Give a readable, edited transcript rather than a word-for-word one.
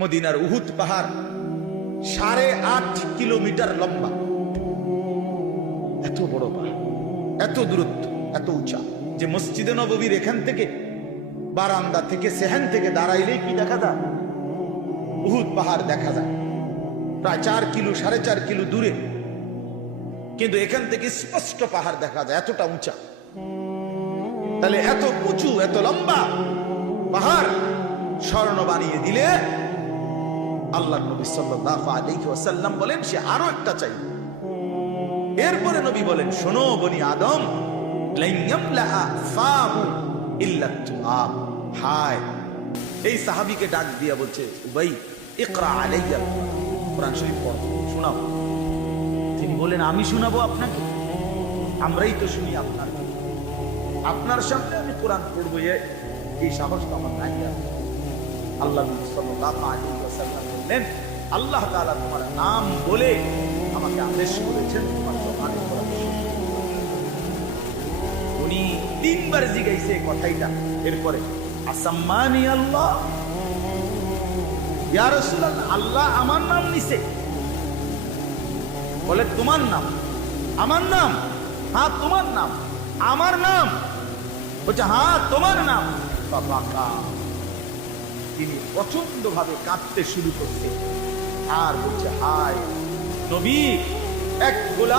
মদিনার উহুদ পাহাড় 8.5 কিলোমিটার লম্বা, এত বড় পাহাড়, এত দূরত্ব, এত উঁচা যে মসজিদে নববীর এখান থেকে বারান্দা থেকে সেহান থেকে দাঁড়াইলে কি দেখা যায়? উহুদ পাহাড় দেখা যায় প্রায় 4 কিলো 4.5 কিলো দূরে, কিন্তু এখান থেকে স্পষ্ট পাহাড় দেখা যায়, এতটা উঁচা। তাহলে এত উঁচু এত লম্বা পাহাড় স্বর্ণ বানিয়ে দিলে আল্লাহ নবী সাল্লাল্লাহু আলাইহি ওয়াসাল্লাম বলেন সে আরো একটা চাই। এরপরে নবী বলেন, শোনো বনি আদম, লান ইয়ামলা ফাহু ইল্লা তুরাব। হায়, এই সাহাবীকে ডাক দিয়া বলছে, উবাই ইকরা আলাইয়া কোরআন শরীফ পড়ো, শোনাও। তিনি বলেন, আমি শোনাবো আপনাকে? আমরাই তো শুনি আপনার সামনে আমি কোরআন পড়বো, এই সাহস তো আমার নাই। আল্লাহ সাল্লাল্লাহু আলাইহি ওয়াসাল্লাম বললেন, আল্লাহ তাআলা তোমার নাম বলে আমাকে আদেশ করেছেন তোমার জবানে কোরআন শরীফ। উনি 3 বার জিজ্ঞাসা এই কথাইটা। এরপরে আসাম্মানি আল্লাহ, ইয়া রাসূলুল্লাহ, আল্লাহ আমার নাম নিছে? বলে তোমার নাম? আমার নাম? হ্যাঁ তোমার নাম। আমার নাম? বলছে হ্যাঁ তোমার নাম। বাবা, তিনি প্রচন্ড ভাবে কাঁদতে শুরু করছে আর বলছে, হায় নবী, এক গোলাম